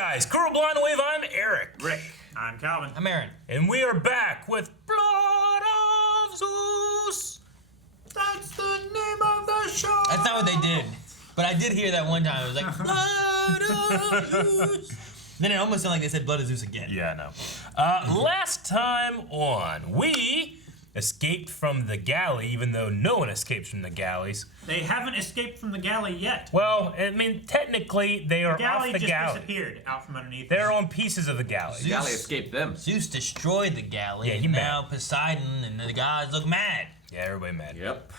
guys, Crew Blind Wave, I'm Eric. Rick. I'm Calvin. I'm Aaron. And we are back with Blood of Zeus. That's the name of the show. That's not what they did. But I did hear that one time. It was like, Blood of Zeus. Then it almost sounded like they said Blood of Zeus again. Yeah, I know. Last time on, we escaped from the galley, even though no one escapes from the galleys. They haven't escaped from the galley yet. Well, I mean, technically, they are off the just galley. Disappeared out from underneath. They're on pieces of the galley. The galley escaped them. Zeus destroyed the galley. Yeah, he and mad. now Poseidon and the gods look mad. Yeah, everybody mad. Yep.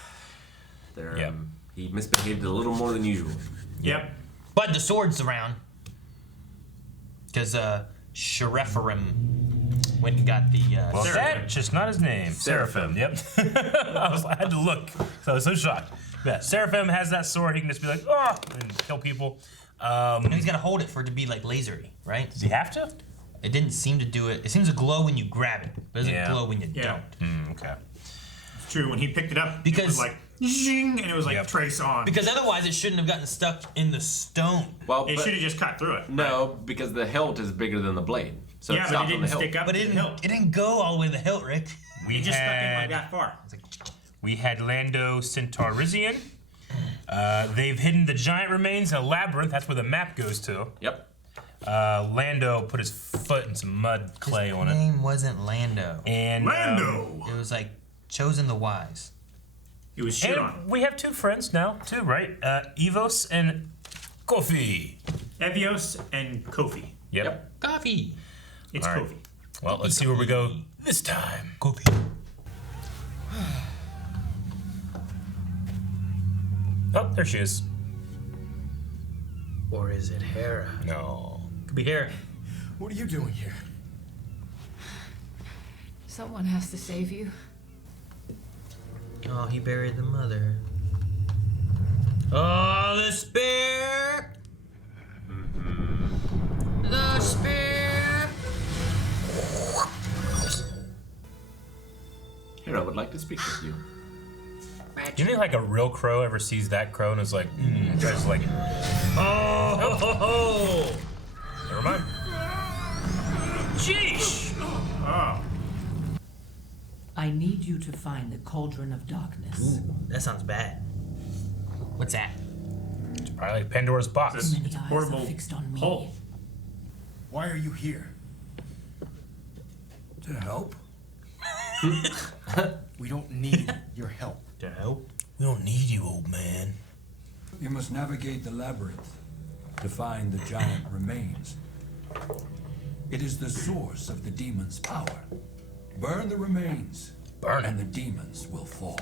They're, Yep. He misbehaved a little more than usual. Yep. But the sword's around. Because Sherepharim went and got the Well, Seraphim. that's just not his name. Seraphim. Yep. I had to look. So I was so shocked. Yeah, Seraphim has that sword. He can just be like, oh, and kill people. And he's got to hold it for it to be like lasery, right? Does he have to? It didn't seem to do it. It seems to glow when you grab it, but it doesn't Yeah. glow when you Yeah. don't. Okay. It's true. When he picked it up, it Because- was like zing, and it was like Yep. trace on. Because otherwise it shouldn't have gotten stuck in the stone. Well, It but should have just cut through it. no, because the hilt is bigger than the blade. So Yeah, it but stopped it on the didn't hilt. stick up But to it the didn't, hilt. it didn't go all the way to the hilt, Rick. We It just stuck in like had that far. we had Lando Centaurisian. They've hidden the giant remains in a labyrinth. That's where the map goes to. Yep. Lando put his foot in some mud clay on His it. name wasn't Lando. And Lando! It was like Chosen the Wise. It was shit on. And we have two friends now, too, right? Evos and Kofi. Evios and Kofi. Yep. Coffee. It's All right. Kofi. Well, let's see where we go this time. Coffee. Oh, there she is. Or is it Hera? No. Could be Hera. What are you doing here? Someone has to save you. Oh, he buried the mother. Oh, the spear! The spear! Hera would like to speak with you. Do you think like a real crow ever sees that crow and is like, tries to like, Oh, ho, ho. never mind. Sheesh! Oh. I need you to find the Cauldron of Darkness. Ooh, that sounds bad. What's that? It's probably like Pandora's box. This- Many It's a eyes portable are fixed on me. hole. Why are you here? To help? We don't need your help. To help? We don't need you, old man. You must navigate the labyrinth to find the giant remains. It is the source of the demon's power. Burn the remains, Burn and it. the demons will fall.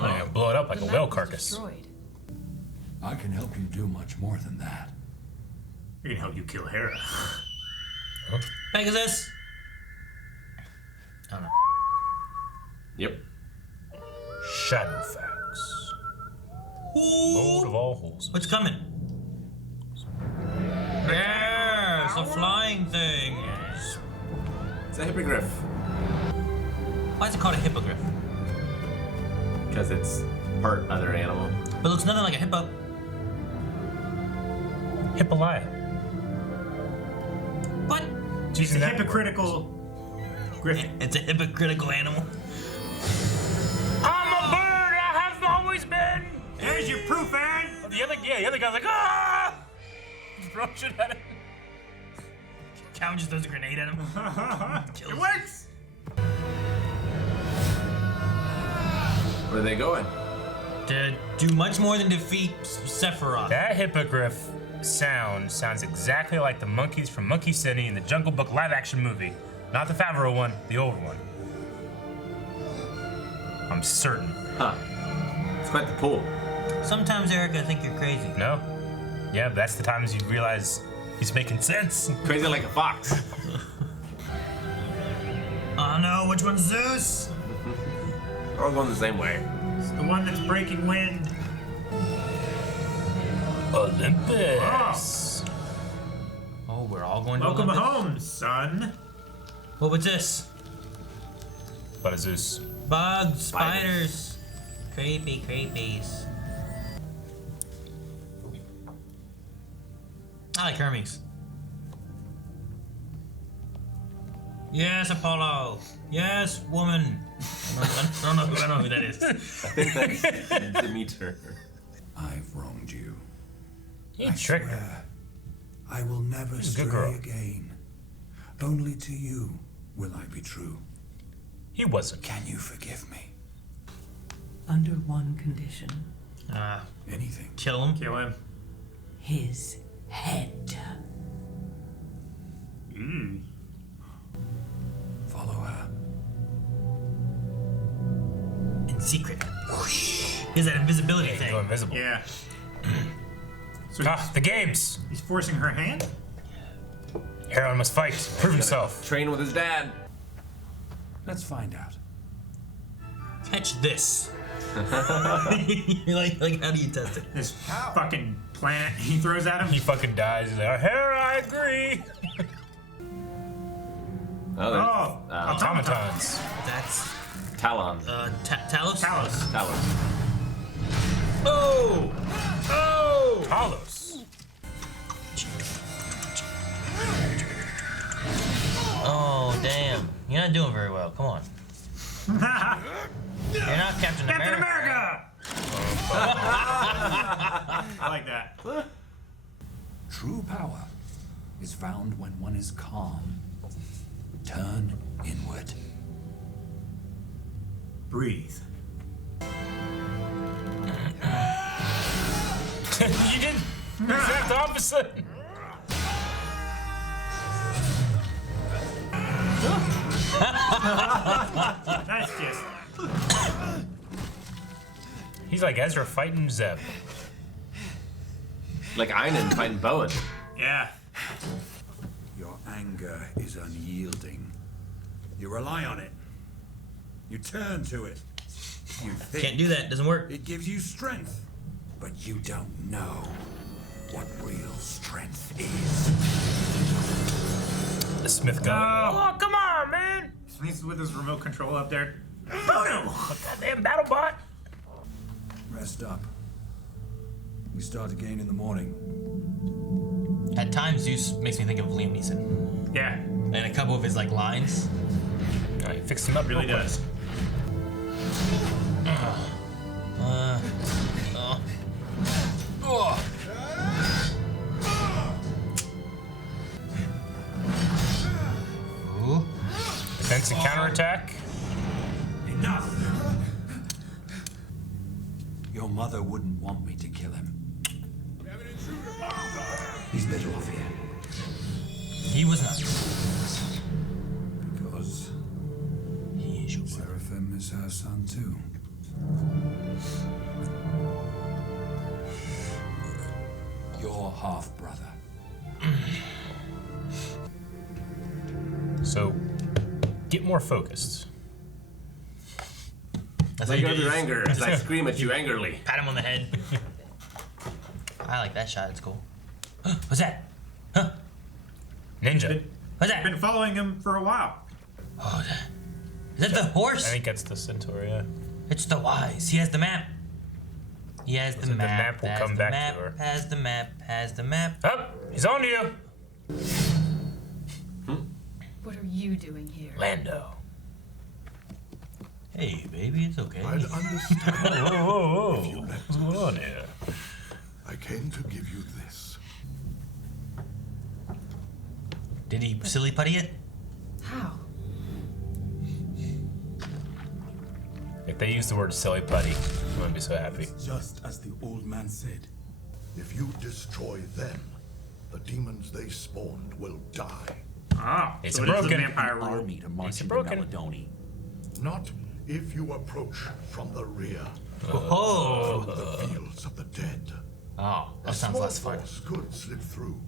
I'm gonna blow it up like The a map whale was carcass. destroyed. I can help you do much more than that. We can help you kill Hera. Pegasus! I don't know. Yep. Shadowfax. Lord of all holes. What's coming? Yeah, it's a flying thing. It's a hippogriff. Why is it called a hippogriff? Because it's part other animal. But it looks nothing like a hippo. Hippolyta. What? It's a hypocritical griffin. It's a hypocritical animal. I'm a bird. I have always been. There's your proof, Aaron. The other guy's like, ah! Just throw shit at him. Cow just throws a grenade at him. It works. Where are they going? To do much more than defeat Sephiroth. That hippogriff sounds exactly like the monkeys from Monkey City in the Jungle Book live-action movie. Not the Favreau one, the old one. I'm certain. Huh. It's quite the pull. Sometimes, Eric, I think you're crazy. No? Yeah, that's the times you realize he's making sense. Crazy like a fox. Oh no, which one's Zeus? They're all going the same way. It's the one that's breaking wind. Olympus. Oh, we're all going to Welcome Olympus. home, son. What was this? Blood of Zeus. Bugs, spiders. Creepy creepies. I like Hermes. Yes, Apollo. Yes, woman. I don't know who that is. I think that's Demeter. I've wronged you. He I tricked her. swear, I will never Good stray girl. again. Only to you will I be true. He wasn't. Can you forgive me? Under one condition. Anything. Kill him. Kill him. His head. Follow her. In secret. Whoosh. He has that invisibility Go thing. invisible. Yeah. So Ah, the games. he's forcing her hand? Aaron must fight. Prove himself. Train with his dad. Let's find out. Catch this. like, how do you test it? This fucking plant he throws at him? He fucking dies. He's like, here I agree. Oh, there's Oh, Automatons. That's Talon. Talos. Talos. Talon. Oh! Oh! Talos. Oh, damn. You're not doing very well. Come on. You're not Captain Captain America. America! I like that. True power is found when one is calm. Turn inward. Breathe. You did exact opposite. That's just. He's like Ezra fighting Zeb. Like Einan fighting Bowen. Yeah. Your anger is unyielding. You rely on it. You turn to it. You think Can't do that. Doesn't work. it gives you strength, but you don't know what real strength is. The Smith gun. Oh, come on, man! He's with his remote control up there. Boom! Goddamn battle bot. Rest up. We start again in the morning. At times, Zeus makes me think of Liam Neeson. Yeah, And a couple of his, like, lines. All right, fix him up really real quick. does. Oh. Ooh. Defense and counterattack. Enough! Your mother wouldn't want me to kill him. He's better off here. He was not. Because He is your brother. Seraphim is her son too. Your half-brother. So, get more focused. That's how Let you go do of your it. anger as I scream at you angrily. Pat him on the head. I like that shot. It's cool. What's that? Huh? Ninja. What's that? Been following him for a while. Oh, is that the horse? I think that's the Centaur, yeah. It's the wise. He has the map. He has the The map. map will has come the back map, to her. Has the map. Has the map. Up! He's on to you! What are you doing here? Lando. Hey, baby, it's okay. I'd understand Whoa, whoa, if you whoa. let What's going on here? I came to give you this. Did he silly putty it? How? If they use the word silly putty, I'm gonna be so happy. Just as the old man said. If you destroy them, the demons they spawned will die. Ah, It's so it is the broken. vampire rule. Army to march It's into broken. Maladoni. Not if you approach from the rear, Oh. from the fields of the dead. Oh, that A sounds small less fun. force could slip through.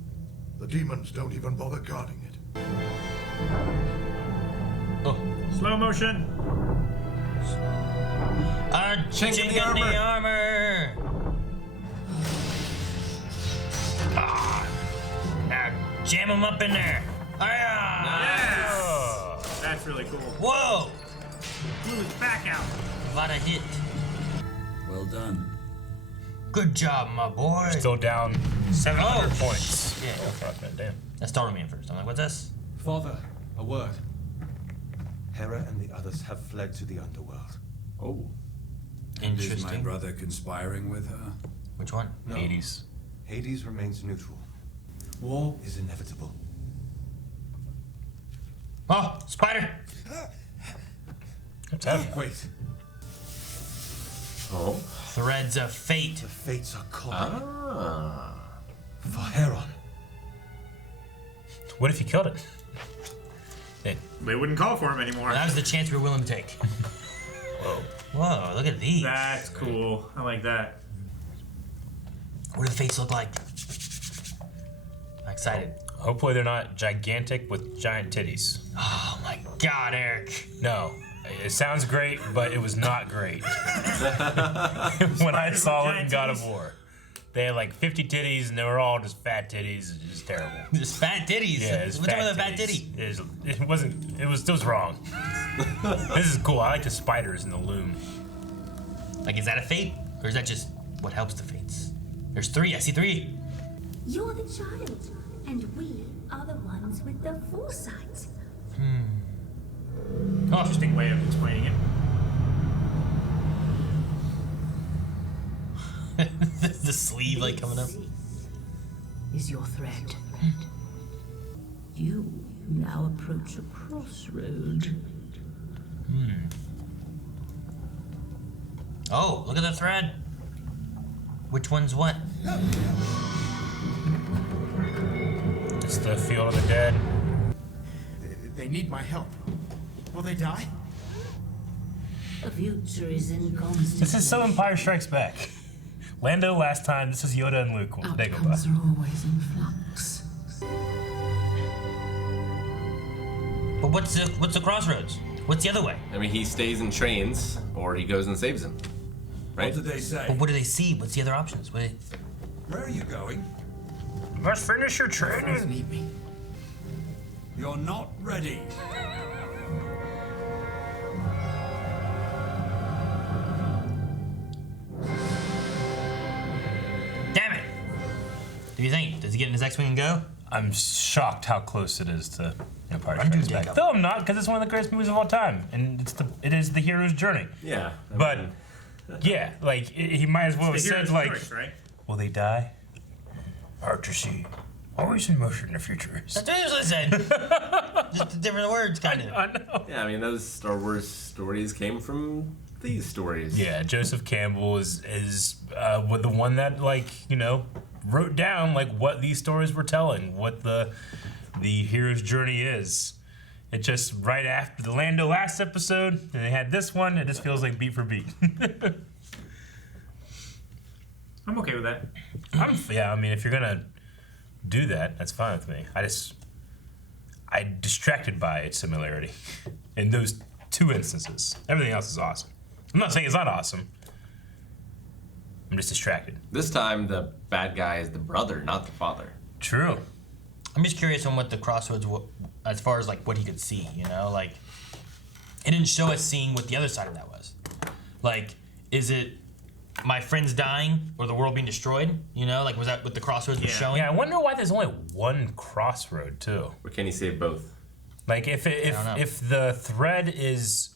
The demons don't even bother guarding it. Oh. Slow motion. A chink in the armor. Ah. Now jam him up in there. Hiya! Yes! Oh. That's really cool. Whoa! Blew his back out. What a hit. Well done. Good job, my boy. Still down 700 Oh. points. Yeah. Oh, fuck, man, damn. That startled me at first. I'm like, what's this? Father, a word. Hera and the others have fled to the underworld. Oh. And is my Interesting. brother conspiring with her? Which one? No. Hades. Hades remains neutral. War is inevitable. Oh, spider! What's happening? Wait, Oh. Threads of fate. the fates are calling Ah. for Heron. What if you killed it? They wouldn't call for him anymore. That was the chance we were willing to take. Whoa, look at these. That's cool. I like that. What do the fates look like? I'm excited. Hopefully they're not gigantic with giant titties. Oh my god, Eric. No. It sounds great, but it was not great. When I saw it in God of War. They had like 50 titties and they were all just fat titties. It's just terrible. Just fat titties. Yeah, it's What's wrong with a fat titty? It was wrong. This is cool. I like the spiders in the loom. Like, is that a fate? Or is that just what helps the fates? There's 3. I see 3. You're the child, and we are the ones with the foresight. Oh, Interesting way of explaining it. the sleeve like coming up. Is your thread. You now approach a crossroad. Oh, look at the thread. Which one's what? It's the field of the dead. They need my help. Will they die? The future is in constant. This is so Empire Strikes Back. Lando last time, this is Yoda and Luke. Dagobah. Outcomes are always in flux. But what's the crossroads? What's the other way? I mean, he stays and trains, or he goes and saves him. Right? What did they say? But what do they see? What's the other options? Where are you going? Must finish your Friends training. need me. You're not ready. Damn it! Do you think? Does he get in his X-Wing and go? I'm shocked how close it is to Empire Run, Strikes dude, Back. Dagobah. No, I'm not, because it's one of the greatest movies of all time, and it is the hero's journey. Yeah. I But mean, yeah, like he might as well have The said hero's like, choice, right? will they die? Hard to see. Always in motion, the future is. That's what I said. Just different words, kind of. I know. yeah, I mean, those Star Wars stories came from these stories. Yeah, Joseph Campbell is the one that wrote down like what these stories were telling, what the hero's journey is. It just right after the Lando last episode, and they had this one. It just feels like beat for beat. I'm okay with that. I mean, if you're gonna do that, that's fine with me. I distracted by its similarity in those 2 instances. Everything else is awesome. I'm not saying it's not awesome. I'm just distracted. This time, the bad guy is the brother, not the father. True. I'm just curious on what the crossroads, as far as like what he could see. Like it didn't show us seeing what the other side of that was. Like, is it my friends dying or the world being destroyed? Like was that what the crossroads was showing? Yeah, I wonder why there's only one crossroad too. Or can he save both? Like if the thread is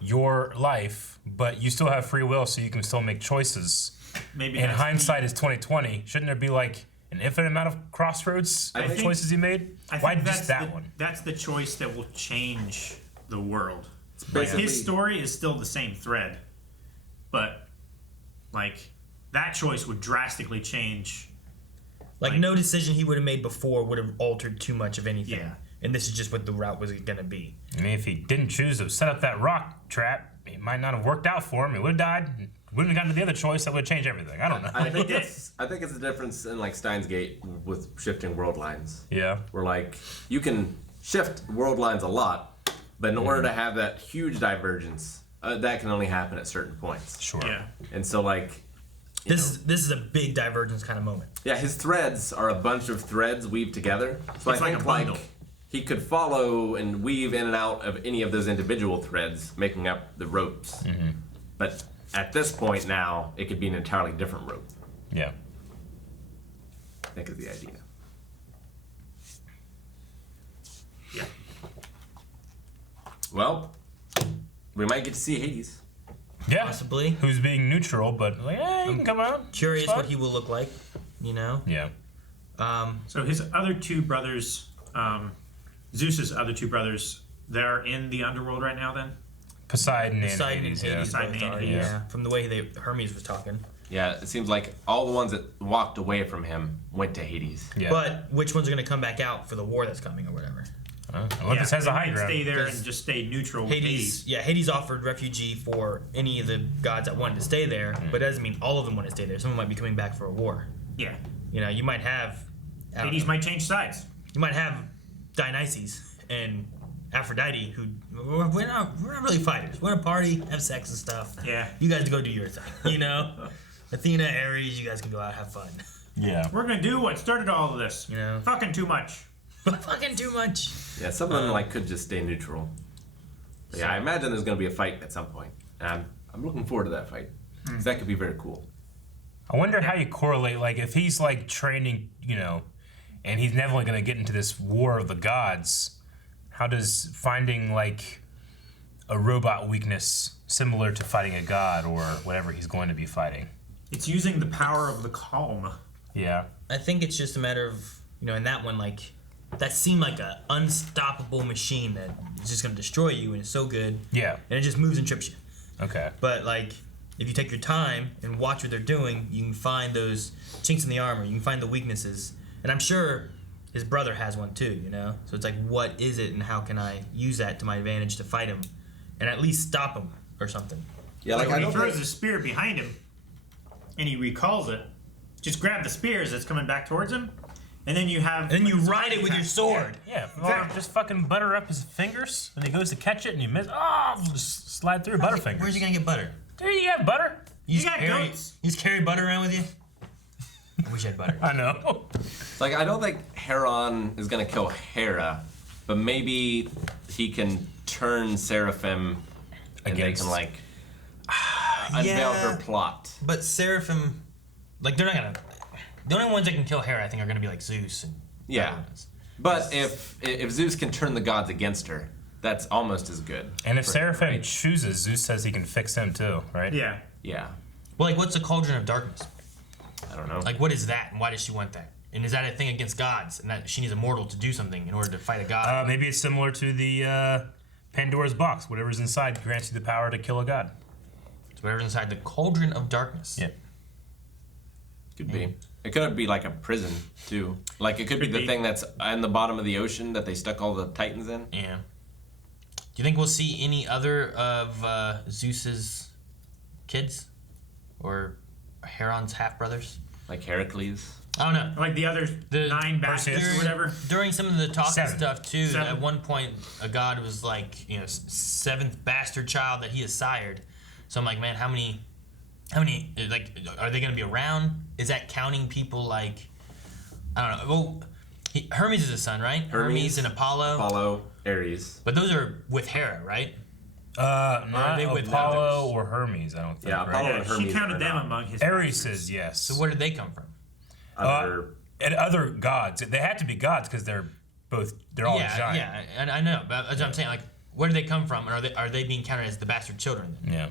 your life, but you still have free will, so you can still make choices. Maybe In that's hindsight is 2020. Shouldn't there be like an infinite amount of crossroads I of think- choices you made? I Why think just that one? That's the choice that will change the world. Like, basically- his story is still the same thread, but like that choice would drastically change. Like no decision he would have made before would have altered too much of anything. Yeah. And this is just what the route was gonna be. I mean, if he didn't choose to set up that rock trap, it might not have worked out for him. He would have died. Wouldn't have gotten to the other choice that would change everything. I don't know. I think it's the difference in like Steins Gate with shifting world lines. Yeah. Where like you can shift world lines a lot, but in order to have that huge divergence, that can only happen at certain points. Sure. Yeah. And so like This is a big divergence kind of moment. yeah, his threads are a bunch of threads weaved together. So It's I like think a bundle. he could follow and weave in and out of any of those individual threads, making up the ropes. But at this point now, it could be an entirely different rope. Yeah. I think is the idea. Yeah. Well, we might get to see Hades. Yeah. Possibly. Who's being neutral, but like, you can come out. Curious It's fine. what he will look like, you know? Yeah. So his other two brothers, Zeus's other two brothers, they're in the underworld right now. Then Poseidon and Poseidon Hades. and Hades, Poseidon both and are, Hades. yeah. From the way Hermes was talking. Yeah, it seems like all the ones that walked away from him went to Hades. Yeah. But which one's going to come back out for the war that's coming or whatever? Olympus has a high and ground. stay there and just stay neutral. with Hades, yeah, Hades offered refugee for any of the gods that wanted to stay there, but it doesn't mean all of them want to stay there. Some of them might be coming back for a war. Yeah. You know, you might have Hades might change sides. You might have Dionysus and Aphrodite, who we're not really fighters. We're gonna party, have sex and stuff. Yeah. You guys go do your thing. You know, Athena, Ares, you guys can go out have fun. Yeah. We're gonna do what started all of this. You know, Fucking too much. fucking too much. Yeah, some of them like could just stay neutral. But yeah, I imagine there's gonna be a fight at some point, and I'm looking forward to that fight because that could be very cool. I wonder how you correlate, like, if he's like training, you know, and he's never going to get into this war of the gods. How does finding like a robot weakness similar to fighting a god or whatever he's going to be fighting? It's using the power of the calm. Yeah. I think it's just a matter of, you know, in that one, like, that seemed like an unstoppable machine that is just gonna destroy you, and it's so good. Yeah. And it just moves and trips you. Okay. But like, if you take your time and watch what they're doing, you can find those chinks in the armor. You can find the weaknesses, and I'm sure his brother has one too. You know, so it's like, what is it, and how can I use that to my advantage to fight him, and at least stop him or something? Yeah, Like like I when he don't throws think, the spear behind him, and he recalls it. Just grab the spears that's coming back towards him, and then you have. And then you ride it with your sword. Yeah. Exactly. Or just fucking butter up his fingers when he goes to catch it and you miss. Oh, just slide through Butterfingers. Where's he gonna get butter? Dude, you have butter? You got goats. You just carry butter around with you? I wish I had butter. I know. like I don't think Heron is gonna kill Hera, but maybe he can turn Seraphim, and Against- they can like unveil her plot. But Seraphim, like, they're not gonna. The only ones that can kill Hera, I think, are gonna be like Zeus and. Yeah, but if Zeus can turn the gods against her, that's almost as good. And if for- Seraphim right? chooses, Zeus says he can fix him too, right? Yeah. Yeah, Well, like, what's the cauldron of darkness? I don't know. Like, what is that, and why does she want that? And is that a thing against gods, and that she needs a mortal to do something in order to fight a god? Maybe it's similar to the Pandora's box. Whatever's inside grants you the power to kill a god. It's whatever's inside the cauldron of darkness. Yep. Could be. It could be like a prison too. Like it could be Could the be. thing that's in the bottom of the ocean that they stuck all the titans in. Yeah. Do you think we'll see any other of Zeus's kids, or Heron's half brothers? Like Heracles. I don't know. Like the other The 9 bastards or whatever. During some of the talking 7. stuff too, 7. at one point a god was like, you know, 7th bastard child that he has sired. So I'm like, man, how many, like, are they gonna be around? Is that counting people like, I don't know. Well, Hermes is his son, right? Hermes and Apollo. Apollo, Ares. But those are with Hera, right? Not they with Apollo or Hermes, I don't think. Yeah, right? Apollo Yeah, and she Hermes counted are them not. among his Ares bastards. says yes. So where did they come from? Other, And other gods. They had to be gods because they're all yeah, giant. yeah, and I know, but that's what I'm saying. Like, where do they come from? And are they being counted as the bastard children? Then? Yeah.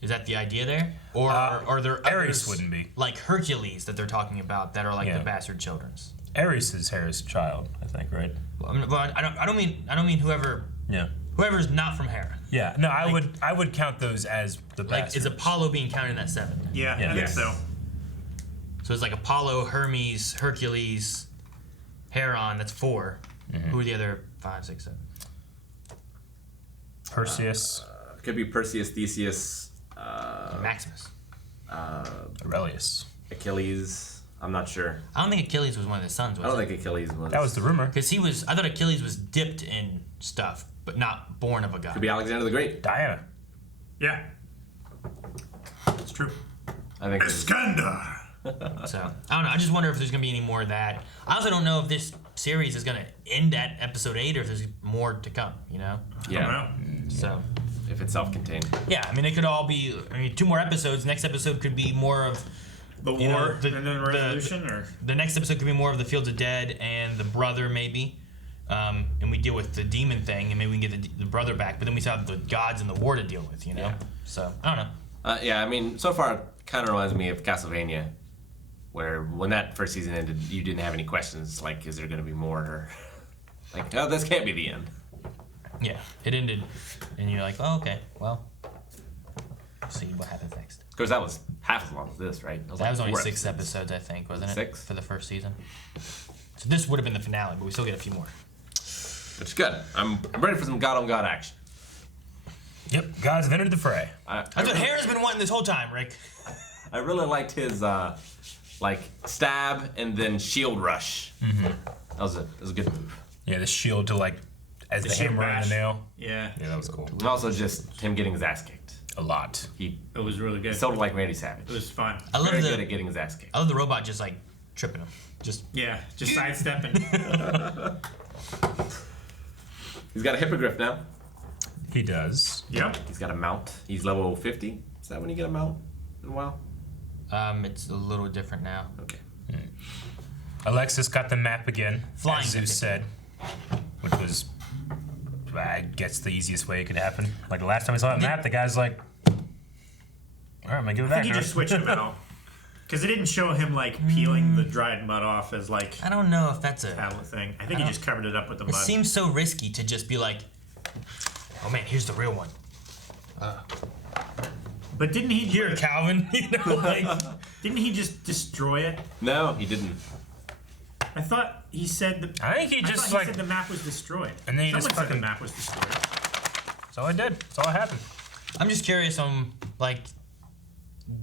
Is that the idea there, or are there Ares others, wouldn't be. like Hercules that they're talking about that are like Yeah. the bastard children's? Ares is Hera's child, I think, right? Well, I don't mean whoever's not from Hera. Yeah. No, I would count those as the Like, bastards. is Apollo being counted in that 7? Yeah, Yeah. I think Yes. so. So it's like Apollo, Hermes, Hercules, Heron. That's 4. Who are the other 5, 6, 7? Perseus, could be Perseus, Theseus, Maximus. Aurelius. Achilles. I'm not sure. I don't think Achilles was one of his sons. I Was don't it? think Achilles was. That was the rumor. Because I thought Achilles was dipped in stuff, but not born of a god. Could be Alexander the Great. Diana. Yeah. It's true. I think. Iskander! So I don't know. I just wonder if there's gonna be any more of that. I also don't know if this series is gonna end at episode 8 or if there's more to come. You know. I Yeah. don't know. So If it's self-contained. yeah, I mean it could all be. I mean 2 more episodes. Next episode could be more of The war you know, and then resolution, or the next episode could be more of the Fields of Dead and the brother maybe. and we deal with the demon thing, and maybe we can get the brother back. But then we still have the gods and the war to deal with, you know. Yeah. So I don't know. Yeah, I mean, so far it kind of reminds me of Castlevania, where when that first season ended, you didn't have any questions like, is there going to be more? Or like, oh, this can't be the end. Yeah, it ended, and you're like, oh, okay, well, see what happens next. Of course, that was half as long as this, right? That was only 6 episodes, I think, wasn't it? 6 for the first season. So this would have been the finale, but we still get a few more. Which is good. I'm ready for some God-on-God action. Yep, gods have entered the fray. That's what Hera's been wanting this whole time, Rick. I really liked his like stab and then shield rush. Mm-hmm. That was a good move. Yeah, the shield to like as the hammer and the nail. Yeah. Yeah, that was cool. And also just him getting his ass kicked. A lot. It was really good. Sold like Randy Savage. It was fun. I love Very good at getting his ass kicked. I love the robot just like tripping him. Just sidestepping. He's got a hippogriff now. He does. Yep. He's got a mount. He's level 50. Is that when you get a mount in a while? It's a little different now. Okay. Alexis got the map again, Flying as Zeus said, which was, I guess, the easiest way it could happen. Like the last time I saw that map, the guy's like, "All right, I'm gonna give it I back." think he just switched him out because it didn't show him like peeling the dried mud off as like. I don't know if that's a tablet thing. I think he just covered it up with the mud. It seems so risky to just be like, "Oh man, here's the real one." But didn't he? Here, Calvin. You know, like, didn't he just destroy it? No, he didn't. I thought he said I think he just like said the map was destroyed. And then he Someone just said fucking the map was destroyed. That's all I did. That's all that happened. I'm just curious on like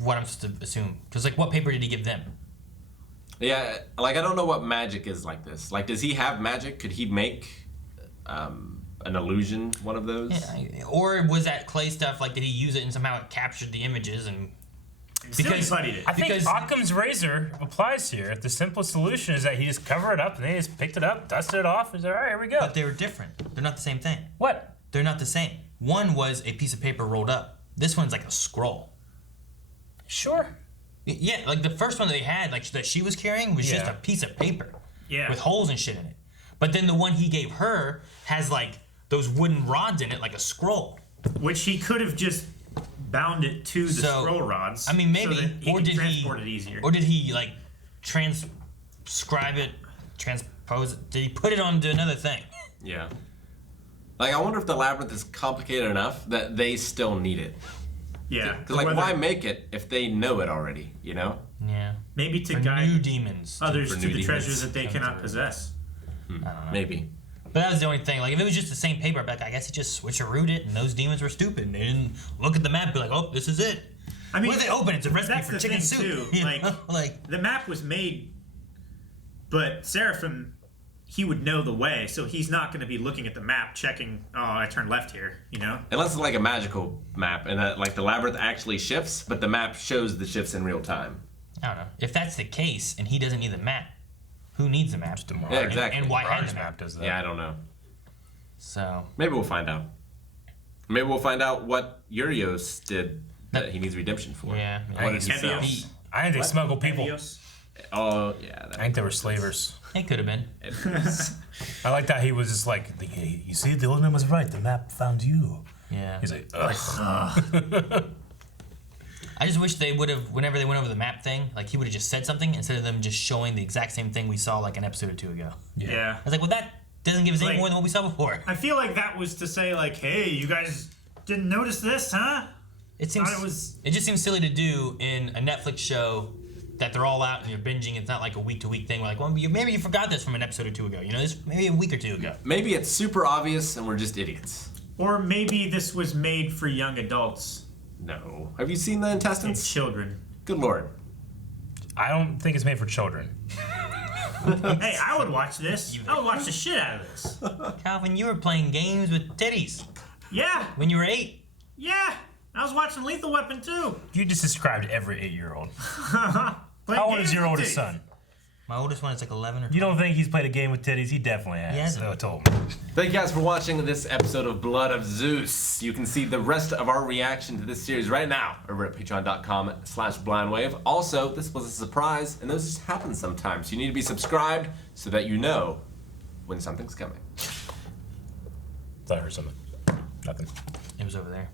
what I'm supposed to assume, because like what paper did he give them? Yeah, like I don't know what magic is like this. Like, does he have magic? Could he make an illusion one of those? Yeah, or was that clay stuff like did he use it and somehow it captured the images and? Because I think Occam's razor applies here. The simplest solution is that he just covered it up and then he just picked it up, dusted it off, and said, "All right, here we go." But they were different. They're not the same thing. What? They're not the same. One was a piece of paper rolled up. This one's like a scroll. Sure. Yeah, like the first one that they had, like that she was carrying, was just Yeah. a piece of paper. Yeah. With holes and shit in it. But then the one he gave her has like those wooden rods in it, like a scroll. Which he could have just bound it to the scroll rods. I mean, maybe, so that he or could did transport it easier. Or did he like transcribe it, transpose it? Did he put it onto another thing? Yeah. Like, I wonder if the labyrinth is complicated enough that they still need it. Yeah. Because, like, why make it if they know it already, you know? Yeah. Maybe to For guide new demons. others For to new the demons. treasures that they cannot possess. I don't know. Maybe. But that was the only thing. Like, if it was just the same paper, I'd be like, I guess he just switcherooed it, and those demons were stupid. And they didn't look at the map and be like, oh, this is it. I mean, what if they open it? It's a recipe that's for the chicken thing soup. too. You Like, know? Like, the map was made, but Seraphim, he would know the way, so he's not going to be looking at the map, checking. Oh, I turned left here. You know. Unless it's like a magical map and that, like, the labyrinth actually shifts, but the map shows the shifts in real time. I don't know. If that's the case, and he doesn't need the map, who needs the map? Yeah, exactly. And why had Mars the map? map does that. Yeah, I don't know. So Maybe we'll find out. Maybe we'll find out what Urios did that he needs redemption for. Yeah. What did he sell? I think they smuggle people. Evios? Oh, yeah. I think they were slavers. it could have been. I like that he was just like, "Hey, you see, the old man was right. The map found you." Yeah. He's like, ugh. I just wish they would have, whenever they went over the map thing, like he would have just said something instead of them just showing the exact same thing we saw like an episode or two ago. Yeah. I was like, well, that doesn't give us any Like- more than what we saw before. I feel like that was to say, like, hey, you guys didn't notice this, huh? It seems Thought it was- it just seems silly to do in a Netflix show that they're all out and you're binging. It's not like a week to week thing. We're like, well, maybe you forgot this from an episode or two ago. You know, this maybe a week or two ago. Maybe it's super obvious and we're just idiots. Or maybe this was made for young adults No. Have you seen the and intestines? children. Good lord. I don't think it's made for children. Hey, I would watch this. I would watch the shit out of this. Calvin, you were playing games with titties Yeah, when you were 8. yeah. I was watching Lethal Weapon too. You just described every 8-year-old. Playing How old games is your with oldest titties. son? My oldest one is like 11 or 12. You don't think he's played a game with titties? He definitely has. He hasn't. So I told him. Thank you guys for watching this episode of Blood of Zeus. You can see the rest of our reaction to this series right now over at patreon.com/blindwave. Also, this was a surprise, and those just happen sometimes. You need to be subscribed so that you know when something's coming. Thought I heard something. Nothing. It was over there.